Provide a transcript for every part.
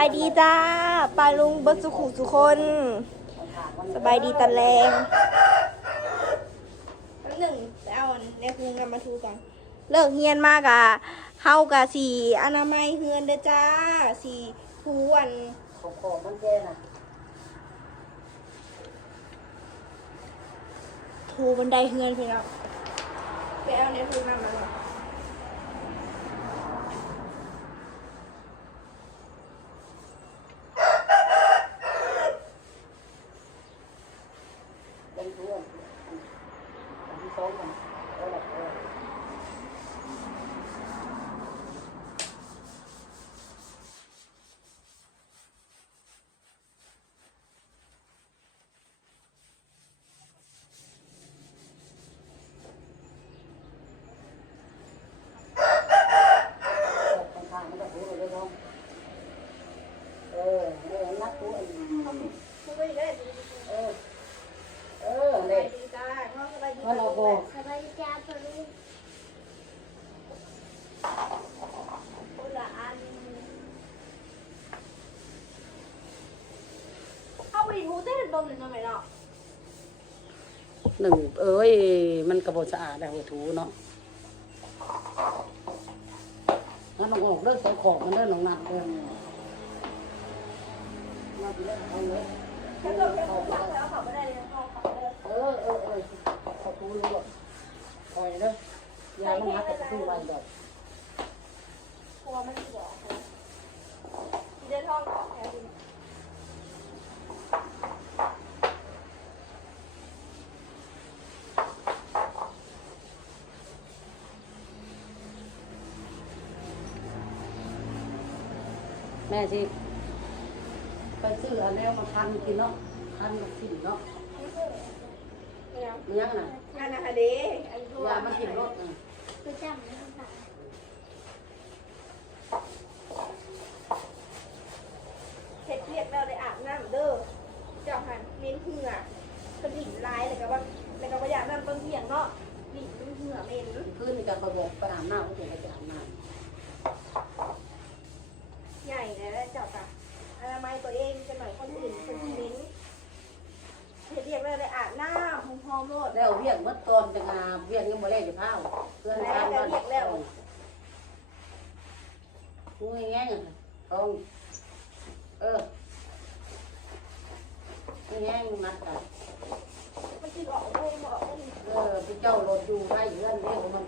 ายดีจ้าปลาลุงเบิร์สุขุสุคน สบายดีตะแรงแป๊บหนึ่งไปเอาในคุงกันมาทูก่อน เลิกเฮียนมากอะเฮากะสีอนามัยเฮือนเด้อจ้า สีทูอันขอบขอบมันแก่น่ะทูบันไดเฮือนไปแล้วไปเอาในคุงกันมาเลยเป็นเพื่อนอันที่สองกันเอาละเออข้างๆมันก็หูเลยน้องเออเออนักหูอันนี้ ทูไปเลย เออ เออ ส เด็ บาย ก ดีจ้าพ่อสบายดี ว่าเราบอ กสบายดีจ้าปลาลุงคนละอันเอาไปทูเต้นดมเลยเนาะไหมเนาะหนึ่งเอ้ย มันกระโบสะอาดแล้วถูเนาะงั้นลองออกเลิกใส่ของมันเลิกลงน้ำเดินมาเลิกเอาเลยถ้าเกิดเป็นคนฟังแล้วเขาไม่ได้เลยเขาเขาเลยเออเออเออ ขอบคุณลูกคอยเด้อยาลงมาแต่ตู้ไว้แบบกลัวมันเสียค่ะที่ได้ท่องแถวนี้แม่ที่ไปซื้ออันแล้วมาคันกินเนาะคันกินเนาะเนี่ยเนื้ อน่ะงานนะคะเด้อันตัวยามากินรสน่ะคือจำนะคะเฮ็ดเรียกเราได้อาบน้ำเด้อเจ้าหันเน้นเหงื่อกระดิ่งลายเลยก็ว่าแล้วก็ประหยัดน้ำต้นเที่ยงเนาะดิ่งเป็นเหงื่อเหม็น คืนนี้ก็บอกไปอาบน้ำก็จะไปอาบน้ำ ใหญ่เลยแล้วเจ้าค่ะอนามัยตัวเองจะหน่อยคนอื่นคนที่เน้นเฮ็ดเรียกเราได้อาบน้ำหอ มโลดแล้วเวียงมัดตอนจะงาเวียงยังบ่ได้จะเผาเพื่อนทางบ้านงูแง่งทองเออแง่งมัดกันมันคือออกเลยมันออกเลยเออพี่เจ้ารถอยู่ไร่เรือนเรียกมัน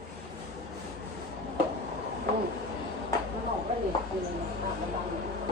อืมมันบอกว่านี่คือภาพมันดัง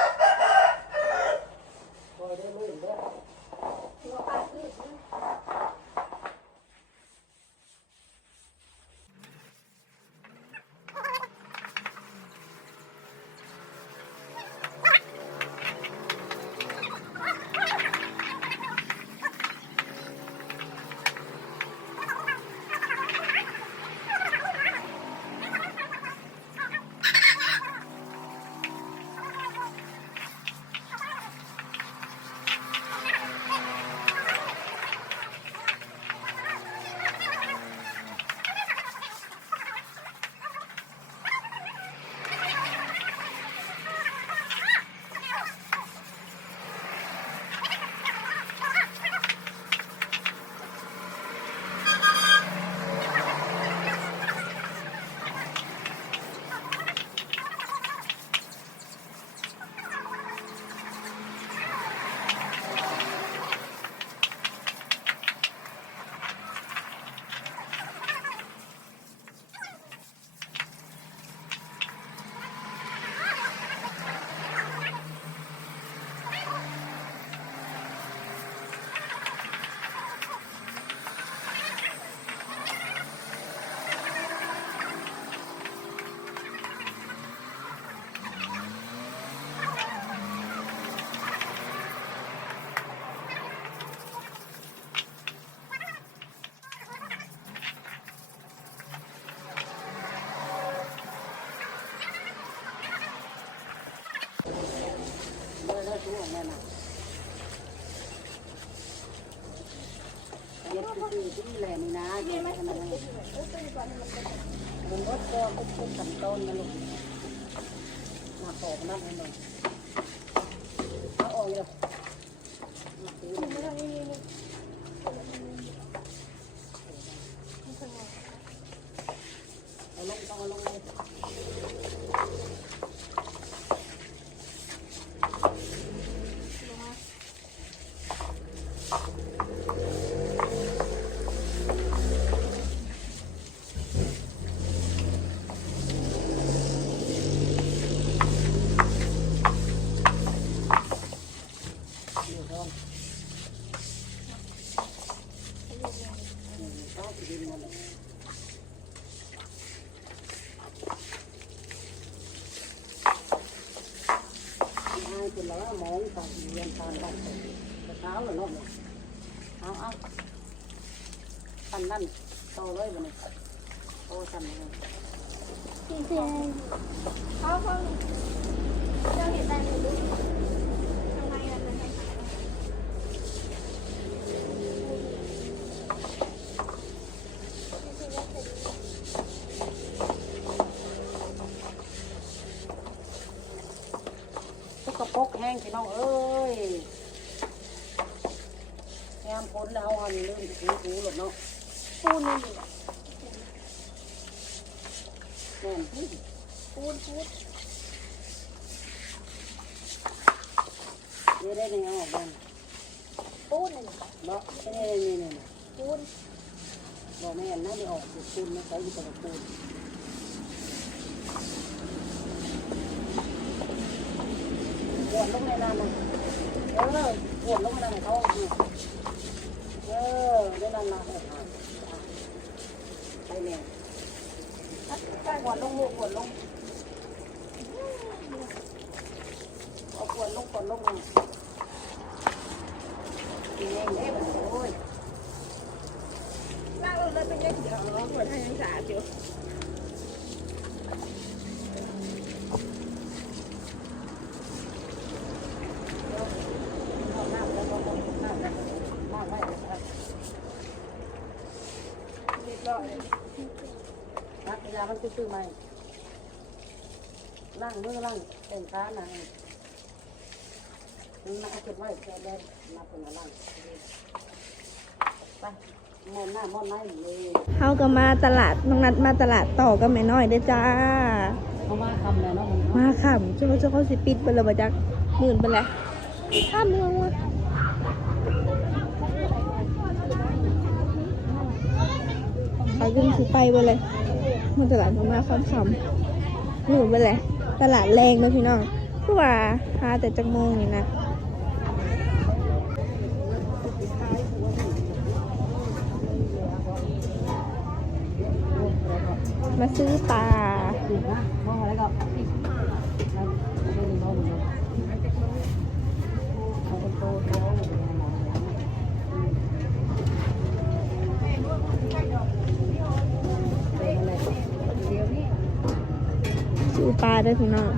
อที่แหล่นี่นะนี่นี่ไม่ไม่ถูทำกอะไรเออตัวก่อนมันเป็นมันรถก็ทุกขั้นต้นนะลูกมาปอกนั่นให้หน่อยเอาออกเลยมาซื้อไม่ทำนี่นี่นี่ข้างในเอาลงต้องเอาลงเลย ลงมา อยู่พร้อมต้องกินมันเลยให้ เป็นแล้วมองฝั่งเรียนตามบ้านเช้าหรือเนาะเอาเอาปันนั่นโตเลยมันโตสั่นเลยพี่เจนเขาเขาเจ้าเห็นได้ไหมลูกทำไมอะมันทำ ทุกกระปก แห้งพี่น้องเอ้ยแง้มพ้นแล้วอันลืมถูถูหลดเนาะปูนนี่แม่นพี่ปูนปูนเดี๋ยวได้ในเอาออกบ้างปูนนี่เนาะนี่นี่นี่นี่ปูนบอกแม่นนะได้ออกจุดปูนนะใช้อยู่กับปูนป วดลงในน้ำมันเออปวดลงในน้ำเขาเออได้นานๆเออไปเนี่ยปวดลงลูกปวดลงเอาปวดลงปวดลงมากินเองเด้อโอ้ยล่างรถเลยเป็นยังเดี๋ยวเราเหมือนทางยังสาอยู่ ร้อยนักกีฬามันซื้อๆใหม่ล่างมือล่างแต่งขาหนังนักเก็บไว้แค่ได้นับเป็นล่างไปมอนหน้ามอนหน้าเลยเขาก็มาตลาดน้องนัดมาตลาดต่อก็ไม่น้อยเด้อจ้าเขามาทำแล้วเนาะมาค่ะช่วงเจ้าเขาสิปิดไปเลยบ่จักหมื่นไปเลยข้ามเมือ คะไปขึ้นสิไปไปเลยมันตลาดพม่าค่ำคำหมดไปเลยตลาดแรงเลยพี่น้องคือว่าหาแต่จังโมงนี่นะมาซื้อปลา ถูกนะมองอะไรก็นั่นไม่ได้มองเลยเขาเป็นโตโต ซื้อ ปลาด้วยพี่น้อง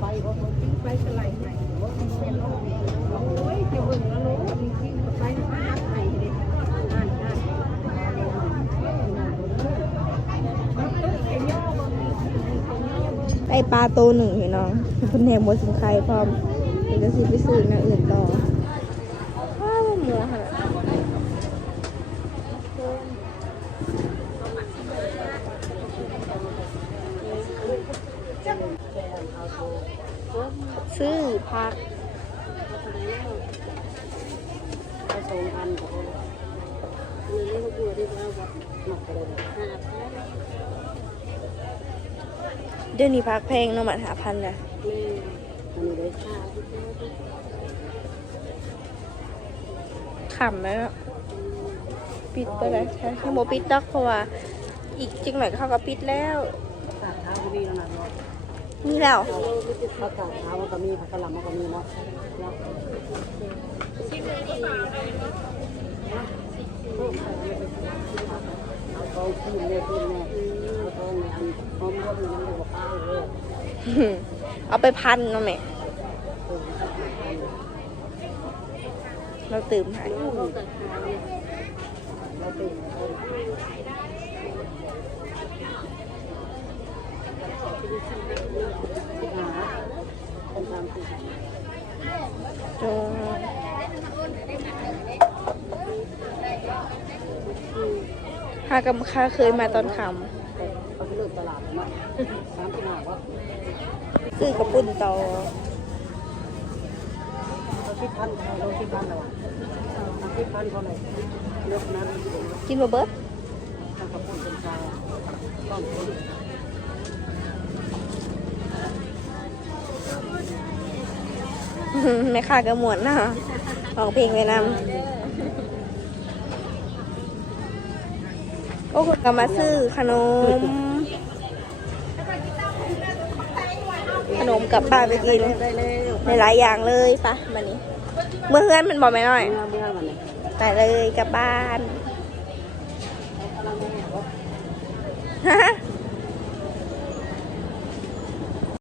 ไปเพราะไปสไลด์ใหม่โอ้ยจะเบิ่งแล้วรู้จริงๆไปมาใหม่เลานอ่านได้ปลาโตหนึ่งพี่น้องคุณแหนมบนสินค้าพร้อมเดี๋ยวจะซื้อไปซื้ออย่าอื่นต่อว้าวหมูค่ะ ซื้อผักเขาส่งอันกับมีเรื่องกลัวที่ว่าหมักเลยห้าพันเดี๋ยวนี้พักแพงเนาะมันหาพันเลยแม่อันนี้เลยค่าขำแล้วปิดไปแล้วใช่ที่โมปิดดอกเพราะว่า อีกจริงหน่อยเขาก็ปิดแล้วตาเท้าก็มีแล้วนะ นี่แล้วผักกาดเท้ามันก็มีผักกะหล่ำมันก็มีเนาะแล้วเอาทองขึ้นเลยขึ้นแน่เอาทองเนี่ยอันหอมรสเนี่ยมันดูว่าข้าวเลยเอาไปพันเนาะแม่เราตื่มให้เราตื่นหาเป็นทางสิ จงหา กำค่าเคยมาตอนคเขาไปเลิกตลาดมาสามสิบห้าวะำซื้อกระปุ่นต่อชิ้นเขาเลยเลือกนั้นกินบะเบิดทำกระปุกเป็นชาต้องคนแม่ค้ากระหมวนนะออกเพลงไปนำ ก็คือกมาซื้อขนม ขนมกับป้าไปกินในหลายอย่างเลยปะบันนี้เมื่อเพื่อนมันบอกไม่น้อยเมื่อเมื่อมันเนี่ยไปเลยกลับบ้านฮะ